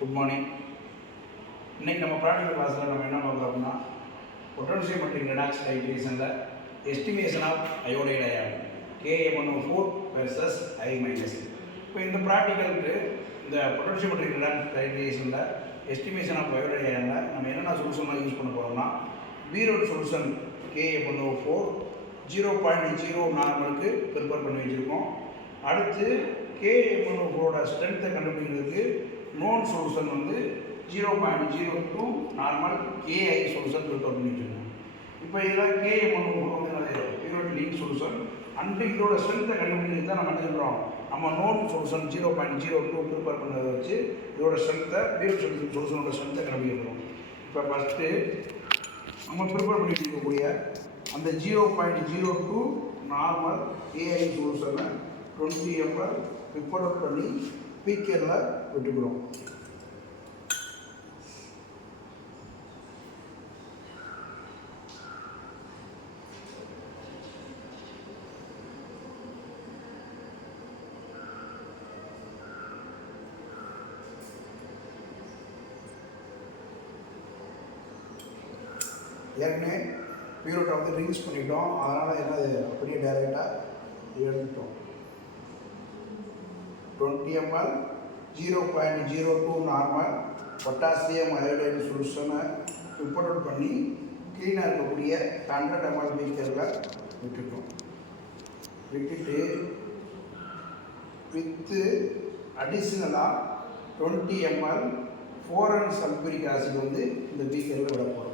Good morning. இன்றைக்கி நம்ம practical கிளாஸில் நம்ம என்ன பார்க்குறோம் அப்படின்னா பொட்டன்ஷியோமெட்ரிக் ரிடாக்ஸ் டைட்ரேஷனில் estimation of iodide ion Ka1O4 versus I-. இப்போ இந்த ப்ராக்டிக்கலுக்கு இந்த பொட்டன்ஷியோமெட்ரிக் ரிடாக்ஸ் டைட்ரேஷனில் எஸ்டிமேஷன் ஆஃப் அயோடைடு அயானில் நம்ம என்னென்ன சொல்யூஷன்லாம் யூஸ் பண்ண போகிறோம்னா பீரோட் சொல்யூஷன் Ka1O4 0.0 நார்மலுக்கு ப்ரிப்பேர் பண்ணி வச்சுருக்கோம். அடுத்து Ka1O4 ஸ்ட்ரென்த்தை கண்டுபிடிக்கிறதுக்கு நோன் சொல்யூஷன் வந்து 0.02 நார்மல் KI சொல்யூஷன் ப்ரிப்பேர் பண்ணி வச்சுருக்கோம். இப்போ இதில் Ka1O4 வந்து பீரோட் லீக் சொல்யூஷன் அண்டு இதோட ஸ்ட்ரென்த்தை கண்டுபிடிக்கிறது தான் நம்ம என்ன சொல்கிறோம், நம்ம நோன் சொல்யூஷன் 0.02 ப்ரிப்பேர் பண்ணதை வச்சு இதோட ஸ்ட்ரென்த்தை பீரோட் சொல்யூஷனோட ஸ்ட்ரென்த்தை கண்டுபிடிக்கிறோம். இப்போ ஃபஸ்ட்டு நம்ம ப்ரிப்பேர் பண்ணி வச்சுருக்கக்கூடிய அந்த 0.02 நார்மல் KI சொல்யூஷனை 20 ml ப்ரிப்பேர் பண்ணி பீக்கரில் விட்டுக்கிறோம். ஏற்கனவே பீரோட்டை வந்து ரிலீஸ் பண்ணிட்டோம், அதனால் என்ன அப்படியே டைரெக்டாக எடுத்துட்டோம். 20 ml 0.02 நார்மல் பொட்டாசியம் அயோடைடு சொல்யூஷனை ப்ரிப்பேர் பண்ணி க்ளீனாக இருக்கக்கூடிய 100 ml பீக்கரில் விட்டுட்டோம். விட்டுட்டு வித்து அடிஷ்னலாக 20 ml போரன் சல்ஃபூரிக் ஆசிட் வந்து இந்த பீக்கரில் விட போகிறோம்.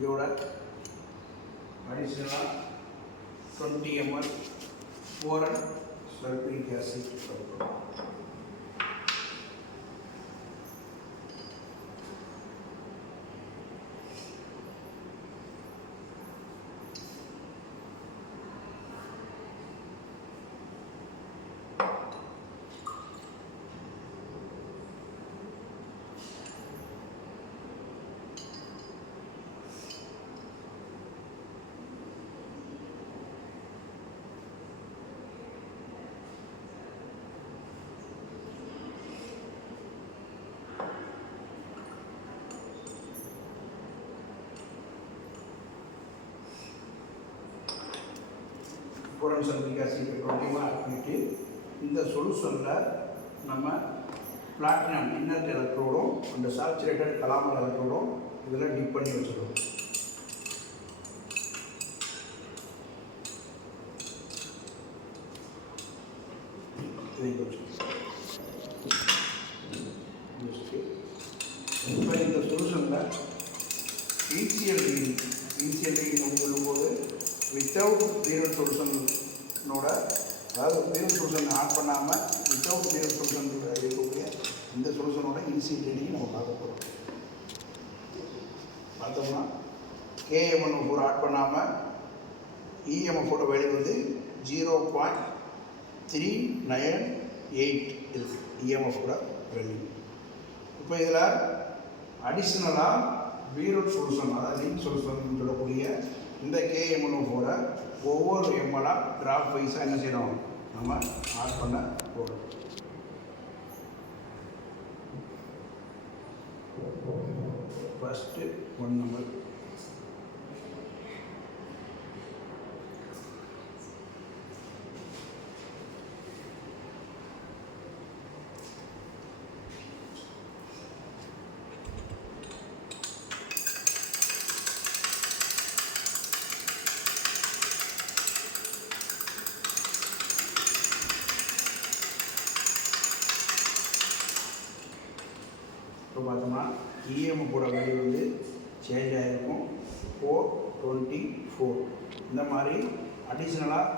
இதோட அடிஷ்னலாக 20 ml போரன் சல்ஃபூரிக் ஆசிட் கொடுக்குறோம். போரன் சல்ஃபூரிக் ஆசிட் 20 ml ஆட் பண்ணிவிட்டு இந்த சொல்யூஷனில் நம்ம பிளாட்டினம் இன்னர்ட் எலக்ட்ரோடும் அந்த சாச்சுரேட்டட் கலாமல் எலக்ட்ரோடும் இதில் டிப் பண்ணி வச்சுருவோம். இப்போ இந்த சொல்யூஷனில் இனிஷியல் ரீடிங் சொல்லும்போது வித்தவுட் பீரோட் சொல்யூஷனோட, அதாவது பீரோட் சொல்யூஷன் ஆட் பண்ணாமல் வித்தவுட் பீரோட் சொல்யூஷன் இருக்கக்கூடிய இந்த சொல்யூஷனோட இனிஷியல் ரீடிங் நம்ம பார்க்க போகிறோம். பார்த்தோம்னா Ka1O4 ஆட் பண்ணாமல் EMFோட வேல்யூ வந்து 0.398 இருக்குது EMFோட வேல்யூ. இப்போ இதில் அடிஷ்னலாக பீரோட் சொல்யூஷன், அதாவது லிங்க் சொல்யூஷன் சொல்லக்கூடிய இந்த Ka1O4 ஒவ்வொரு எம்எலாக கிராஃப் வைஸாக என்ன செய்யணும், நம்ம ஆட் பண்ண போகிறோம். ஃபஸ்ட்டு 1 ml இப்போ பார்த்தோம்னா EMFோட வேல்யூ வந்து சேஞ்ச் ஆகிருக்கும் 424. இந்த மாதிரி அடிஷ்னலாக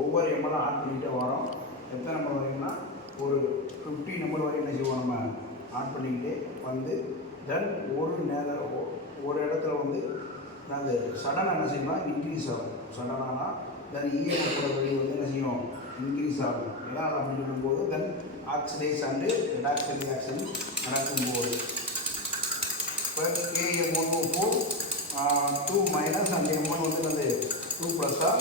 ஒவ்வொரு எம்எல்லாம் ஆட் பண்ணிகிட்டே வரோம். எத்தனை நம்பர் வரைக்கும்னா ஒரு 50 நம்பர் வரைக்கும் என்ன செய்வோம், நம்ம ஆட் பண்ணிக்கிட்டே வந்து தென் ஒரு இடத்துல வந்து அது சடனாக என்ன செய்யணும்னா இன்க்ரீஸ் ஆகும். சடனானா தென் இஎம்எஃபோட வேல்யூ வந்து என்ன செய்யும், இன்க்ரீஸ் ஆகும். ஏன்னா அப்படின்னு சொல்லும்போது தென் ஆக்சிடைஸ் அண்டு ரிடாக்ஷன் ரியாக்ஷன் நடக்கும்போது இப்போ KM1O4 2 மைனஸ் அண்ட் M1 வந்து அது 2 ப்ளஸ்ஸாக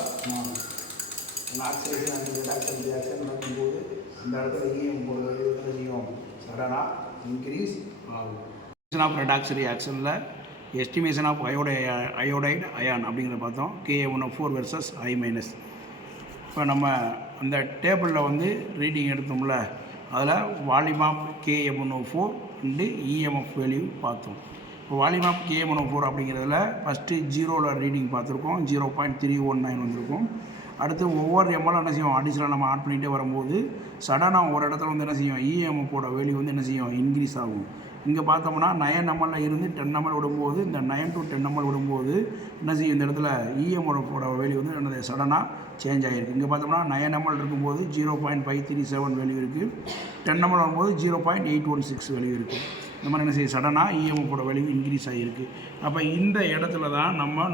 ஆக்சிடேஷன் அண்ட் ரிடாக்ஷன் ரியாக்ஷன் நடக்கும்போது இந்த இடத்துல இஎம்எஃபோட வேல்யூ என்ன செய்யும், சடனாக இன்க்ரீஸ் ஆகும். ஆஃப் ரெடாக்ஷன் ரியாக்ஷனில் எஸ்டிமேஷன் ஆஃப் அயோடைடு அயான் அப்படிங்கிறத பார்த்தோம். KA1O4 versus I-. இப்போ நம்ம அந்த டேபிளில் வந்து ரீடிங் எடுத்தோம்ல, அதில் volume of KM1O4 and EMF value பார்த்தோம். இப்போ வால்யூம் ஆஃப் KM1O4 அப்படிங்கிறதுல ஃபஸ்ட்டு 0ல் ரீடிங் பார்த்துருக்கோம், 0.319 வந்திருக்கும். அடுத்து ஒவ்வொரு எம்எல் என்ன செய்யும், அடிஷனலாக நம்ம ஆட் பண்ணிகிட்டே வரும்போது சடனாக ஒரு இடத்துல வந்து என்ன செய்யும், இஎம்எஃபோட வேல்யூ வந்து என்ன செய்யும், இன்க்ரீஸ் ஆகும். இங்கே பார்த்தோம்னா 9 ml இருந்து 10 ml விடும்போது, இந்த 9 to 10 ml விடும்போது என்ன செய்யும், இந்த இடத்துல இஎம்எஃபோட வேல்யூ வந்து என்னது சடனாக சேஞ்ச் ஆகிருக்கு. இங்கே பார்த்தோம்னா 9 ml இருக்கும்போது 0.537 வேல்யூ இருக்குது, 10 ml வரும்போது 0.816 வேல்யூ இருக்குது. இந்த மாதிரி என்ன செய்யும், சடனாக இஎம்எஃபோட வேல்யூ இன்க்ரீஸ் ஆகிருக்கு. அப்போ இந்த இடத்துல தான் நம்ம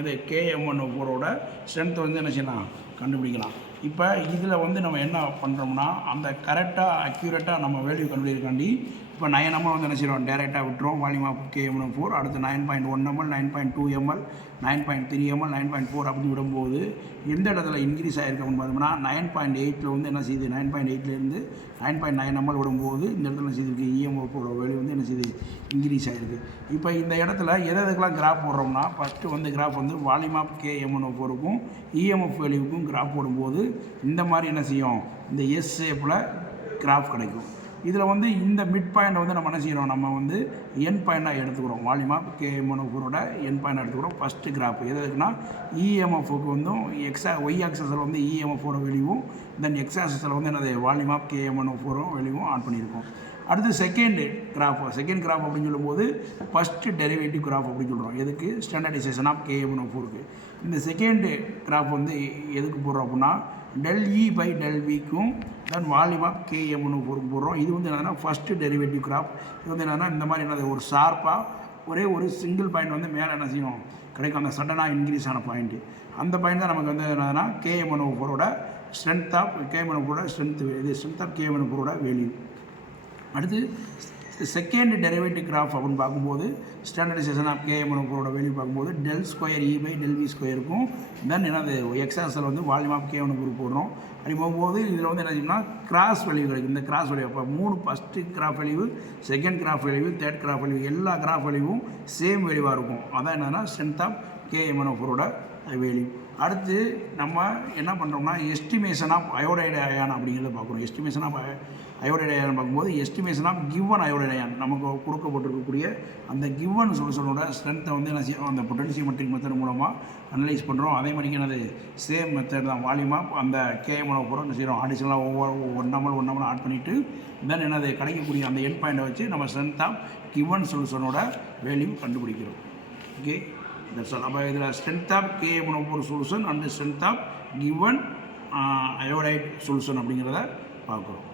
இது KM1O4ஓட ஸ்ட்ரென்த்தை வந்து என்ன செய்யலாம், கண்டுபிடிக்கலாம். இப்போ இதில் வந்து நம்ம என்ன பண்ணுறோம்னா, அந்த கரெக்டாக அக்யூரேட்டாக நம்ம வேல்யூ கண்டுபிடிக்காண்டி இப்போ 9 ml வந்து என்ன செய்கிறோம், டேரெக்டாக விட்டுருவோம் வால்யூம் ஆஃப் KM1O4. அடுத்து 9.1 ml, 9.2 ml, 9.3 ml, 9.4 அப்படின்னு விடும்போது எந்த இடத்துல இன்க்ரீஸ் ஆகிருக்கு அப்படின்னு பார்த்தோம்னா 9.8 வந்து என்ன செய்யுது, 9.8லேருந்து 9.9 ml விடும்போது இந்த இடத்துல என்ன செய்திருக்கு, இஎம்எஃபோட வேல்யூ வந்து என்ன செய்யுது, இன்க்ரீஸ் ஆகிருக்கு. இப்போ இந்த இடத்துல எதுக்கெல்லாம் கிராஃப் போடுறோம்னா, ஃபஸ்ட்டு வந்து கிராஃப் வந்து வால்யூம் ஆஃப் KM1O4க்கும் இஎம்எஃப் வேல்யூவுக்கும் கிராஃப் போடும்போது இந்த மாதிரி என்ன செய்யும், இந்த எஸ் ஷேப்பில் கிராஃப் கிடைக்கும். இதில் வந்து இந்த மிட் பாயிண்டை வந்து நம்ம என்ன செய்கிறோம், நம்ம வந்து என் பாயிண்டாக எடுத்துக்கிறோம். வால்யூம் ஆஃப் KM1O4ஓட என் பாயிண்டாக எடுத்துக்கிறோம். ஃபஸ்ட்டு கிராஃப் எதுக்குன்னா இஎம்எஃப்க்கு வந்து ஒய் ஆக்சஸில் வந்து இஎம்எஃபோட வேல்யூவும் தென் எக்ஸ் ஆக்சஸில் வந்து என்னது வால்யூம் ஆஃப் KM1O4 வேல்யூவும் ஆட் பண்ணியிருக்கோம். அடுத்து செகண்ட் கிராஃப் அப்படின்னு சொல்லும்போது ஃபஸ்ட்டு டெரிவேட்டிவ் கிராஃப் அப்படின்னு சொல்கிறோம். எதுக்கு, ஸ்டாண்டர்டைசேஷன் ஆஃப் KM1O4க்கு. இந்த செகண்டு கிராஃப் வந்து எதுக்கு போடுறோம் அப்படின்னா ΔE/ΔVக்கும் தென் வால்யூம் ஆஃப் KM1O4க்கு போடுறோம். இது வந்து என்னன்னா ஃபஸ்ட்டு டெரிவேட்டிவ் கிராஃப். இது வந்து என்னென்னா இந்த மாதிரி என்னது ஒரு ஷார்ப்பாக ஒரே ஒரு சிங்கிள் பாயிண்ட் வந்து மேலே என்ன செய்யும் கிடைக்கும், அந்த சடனாக இன்க்ரீஸ் ஆன பாயிண்ட்டு. அந்த பாயிண்ட் தான் நமக்கு வந்து என்னதுன்னா KM1O4ஓட ஸ்ட்ரென்த் ஆஃப் KM1O4ஓட ஸ்ட்ரென்த் ஆஃப் KM1O4ஓட வேல்யூ. அடுத்து செகண்ட் டெரிவேட்டிவ் கிராஃப் அப்படின்னு பார்க்கும்போது ஸ்டாண்டர்டைசேஷன் ஆஃப் KM1O4ஓட வேல்யூ பார்க்கும்போது ΔE/ΔV2க்கும் தென் என்னது எக்ஸாக்ஸில் வந்து வால்யூம் ஆஃப் KM1O4 போடுறோம். அப்படி போகும்போது இதில் வந்து என்ன செய்யணும்னா கிராஸ் வேல்யூ கிடைக்கும். இந்த கிராஸ் வேல்யூ அப்போ 3 first graph value, second graph value, third graph value எல்லா கிராஃப் வேல்யூவும் சேம் வேல்யூவாக இருக்கும். அதான் என்னென்னா ஸ்ட்ரென்த் ஆஃப் KM1O4ஓட வேல்யூ. அடுத்து நம்ம என்ன பண்ணுறோம்னா எஸ்டிமேஷன் ஆஃப் அயோடைடு அயான் அப்படிங்கிறத பார்க்குறோம். எஸ்டிமேஷன் ஆஃப் அயோடைடு அயான் பார்க்கும்போது estimation of given iodide ion நமக்கு கொடுக்கப்பட்டிருக்கக்கூடிய அந்த கிவன் சொல்யூஷனோட ஸ்ட்ரென்த்தை வந்து என்ன செய்யும், அந்த பொட்டன்சியோமெட்ரிக் மெத்தட் மூலமாக அனலைஸ் பண்ணுறோம். அதே மாதிரி என்னது சேம் மெத்தட் தான் வால்யூம் ஆஃப் அந்த KM1O4 என்ன செய்கிறோம், அடிஷனலாக ஒவ்வொரு 1 ml ஆட் பண்ணிவிட்டு தென் என்னது கிடைக்கக்கூடிய அந்த எண்ட் பாயிண்டை வச்சு நம்ம ஸ்ட்ரென்த் ஆஃப் கிவன் சொல்யூஷனோட வேல்யூ கண்டுபிடிக்கிறோம். Okay, that's all. அப்போ இதில் strength of KM1O4 solution and strength of given iodide solution அப்படிங்கிறத பார்க்குறோம்.